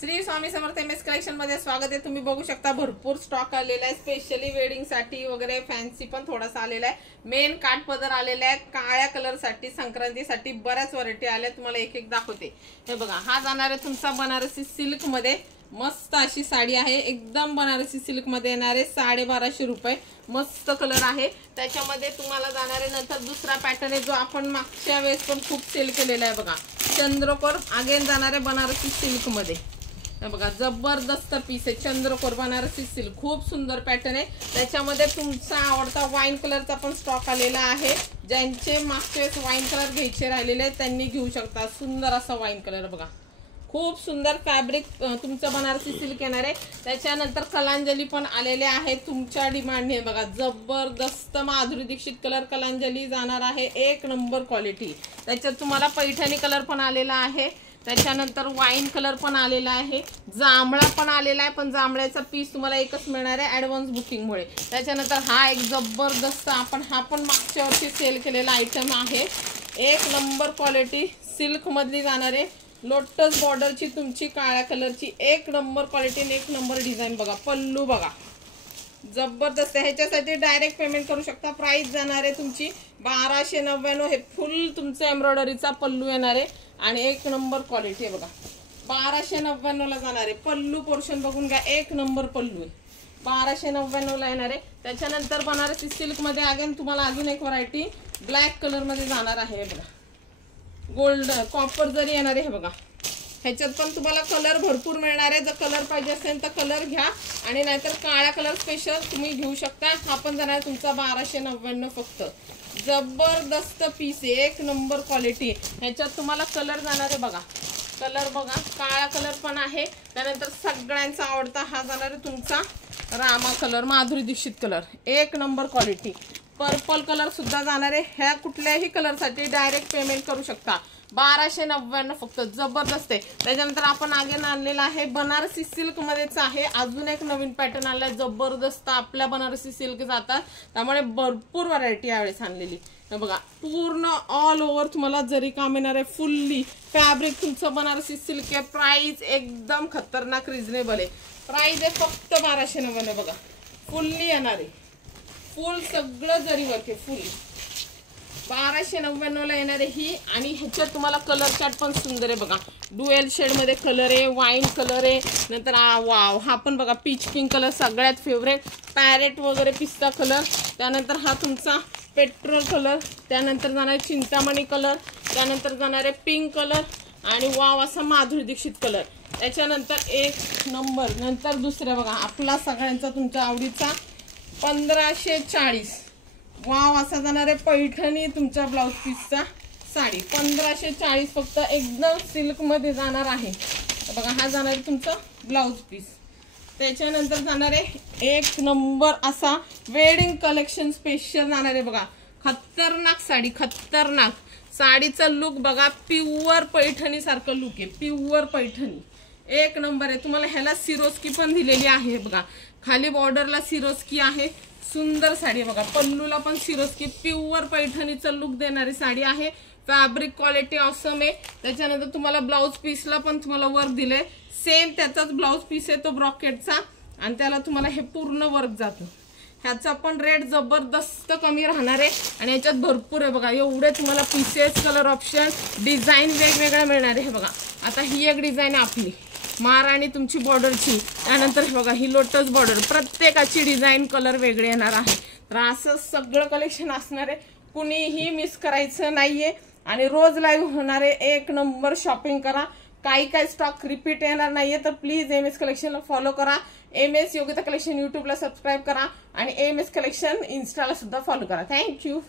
Shri Swami Samarth MS collection मध्ये स्वागत आहे। तुम्ही बघू शकता भरपूर स्टॉक आलेला आहे, स्पेशली वेडिंग साठी वगैरे फॅन्सी पण थोडासा आलेला आहे। मेन काठ पदर आलेला आहे काळ्या कलर साठी, संक्रांतीसाठी बऱ्याच व्हरायटी आल्या। तुम्हाला एक एक दाखवते। हे बघा, हा जाणार आहे तुमचा बनारसी सिल्क मध्ये, मस्त अशी साडी आहे, एकदम बनारसी सिल्क मध्ये येणार आहे। 1250 रुपये, मस्त कलर आहे त्याच्यामध्ये। तुम्हाला जाणार आहे नंतर दुसरा पॅटर्न आहे जो आपण मागच्या वेळेस पण खूप सेल केलेला आहे बघा, चंद्रकोर अगेन जाणार आहे बनारसी सिल्क मध्ये। बघा, जबरदस्त पीस आहे, चंद्रकोर बनारसी सिल्क, खूप सुंदर पॅटर्न आहे। त्याच्यामध्ये तुमचा आवडता वाईन कलरचा पण स्टॉक आलेला आहे। ज्यांचे मागच्या वेळेस वाईन कलर घ्यायचे राहिलेले त्यांनी घेऊ शकता। सुंदर असा वाईन कलर बघा, खूप सुंदर फॅब्रिक तुमचं बनारसी सिल्क येणार आहे। त्याच्यानंतर कलांजली पण आलेले आहे तुमच्या डिमांडने। बघा, जबरदस्त माधुरी दीक्षित कलर कलांजली जाणार आहे, एक नंबर क्वालिटी। त्याच्यात तुम्हाला पैठणी कलर पण आलेला आहे, त्याच्यानंतर वाईन कलर पण आलेला आहे, जांभळा पण आलेला आहे, पण जांभळ्याचा पीस तुम्हाला एकच मिळणार आहे ॲडव्हान्स बुकिंग मुळे। त्याच्यानंतर हा एक जबरदस्त, आपण हा पण मागच्या वर्षी सेल केलेला आयटम आहे, एक नंबर क्वालिटी सिल्क मधली जाणार आहे। लोटस बॉर्डरची तुमची काळ्या कलरची, एक नंबर क्वालिटी, एक नंबर डिझाइन। बघा, पल्लू बघा जबरदस्त आहे। ह्याच्यासाठी डायरेक्ट पेमेंट करू शकता। प्राइस जाणार आहे तुमची 1299। हे फुल तुमचं एम्ब्रॉयडरीचा पल्लू येणार आहे आणि एक नंबर क्वालिटी आहे बघा, 1299 ला जाणार आहे। पल्लू पोर्शन बघून घ्या, एक नंबर पल्लू आहे, 1299 ला येणार आहे। त्याच्यानंतर बनारसी सिल्क मध्ये अगेन तुम्हाला अजून एक व्हरायटी ब्लॅक कलर मध्ये जाणार आहे बघा, गोल्ड कॉपर जरी येणार आहे। हे बघा, ह्याच्यात पण तुम्हाला कलर भरपूर मिळणार आहे। जर कलर पाहिजे असेल तर कलर घ्या आणि नाहीतर काळा कलर स्पेशल तुम्ही घेऊ शकता। हा पण जाणार आहे तुमचा 1299 फक्त। जबरदस्त पीस आहे, एक नंबर क्वालिटी। ह्याच्यात तुम्हाला कलर जाणार आहे बघा, कलर बघा, काळा कलर पण आहे। त्यानंतर सगळ्यांचा आवडता हा जाणार आहे तुमचा रामा कलर, माधुरी दीक्षित कलर, एक नंबर क्वालिटी। पर्पल कलर सुद्धा जाणार आहे। ह्या कुठल्याही कलरसाठी डायरेक्ट पेमेंट करू शकता, 1299 फक्त, जबरदस्त आहे। त्याच्यानंतर आपण आगे आणलेला आहे बनारसी सिल्क मध्येच आहे, अजून एक नवीन पॅटर्न आलाय जबरदस्त। आपल्या बनारसी सिल्क जातात त्यामुळे भरपूर व्हरायटी यावेळेस आणलेली। बघा, पूर्ण ऑल ओव्हर तुम्हाला जरी काम येणार आहे, फुल्ली फॅब्रिक तुमचं बनारसी सिल्क आहे। प्राइस एकदम खतरनाक रिजनेबल आहे, प्राइस आहे फक्त 1299। बघा, फुल्ली येणार आहे, फुल सगळं जरी वर्क आहे, फुल 1299 ला येणार आहे ही। आणि ह्याच्यात तुम्हाला कलर चार्ट पण सुंदर आहे बघा, डुएल शेड मध्ये कलर आहे, वाईन कलर आहे, नंतर वाव हा पण बघा पीच पिंक कलर सगळ्यात फेवरेट, पॅरेट वगैरे पिस्ता कलर, त्यानंतर हा तुमचा पेट्रोल कलर, त्यानंतर जाणार चिंतामणी कलर, त्यानंतर जाणार आहे पिंक कलर आणि वाव असा माधुरी दीक्षित कलर। त्याच्यानंतर एक नंबर, नंतर दुसऱ्या बघा आपला सगळ्यांचा तुमच्या आवडीचा 1540, वाव असा जाणार आहे पैठणी तुमच्या ब्लाउज पीसचा साडी, 1540 फक्त, एकदम सिल्क मध्ये जाणार आहे बघा। हा जाणार आहे तुमचा ब्लाउज पीस। त्याच्यानंतर जाणार आहे एक नंबर असा वेडिंग कलेक्शन स्पेशल जाणार आहे बघा, खतरनाक साडी, खतरनाक साडीचा लुक बघा, प्युअर पैठणी सारखं लुक आहे, प्युअर पैठणी, एक नंबर आहे। तुम्हाला ह्याला सिरोस्की पण दिलेली आहे बघा, खाली बॉर्डरला सिरोस्की आहे, सुंदर साडी बघा, पल्लूला पण सिरोस्की, प्युअर पैठणीचा लुक देणारी साडी आहे। फॅब्रिक क्वालिटी ऑसम आहे। त्याच्यानंतर तुम्हाला ब्लाउज पीसला पण तुम्हाला वर्क दिलंय, सेम त्याचाच ब्लाउज पीस आहे तो ब्रॉकेटचा, आणि त्याला तुम्हाला हे पूर्ण वर्क जातं। ह्याचा पण रेट जबरदस्त कमी राहणार आहे आणि ह्याच्यात भरपूर आहे बघा, एवढे तुम्हाला पीसेस, कलर ऑप्शन, डिझाईन वेगवेगळ्या मिळणार आहे बघा। आता ही एक डिझाईन आहे आपली महाराणी तुमची बॉर्डरची, त्यानंतर बघा ही लोटस बॉर्डर, प्रत्येकाची डिझाईन कलर वेगळे येणार आहे। तर असं सगळं कलेक्शन असणार आहे, कुणीही मिस करायचं नाहीये आणि रोज लाईव्ह होणार आहे, एक नंबर शॉपिंग करा। काही स्टॉक रिपीट येणार नाहीये तर प्लीज एमएस कलेक्शनला फॉलो करा, एमएस योगिता कलेक्शन यूट्यूबला सबस्क्राईब करा आणि एमएस कलेक्शन इन्स्टाला सुद्धा फॉलो करा। थँक्यू।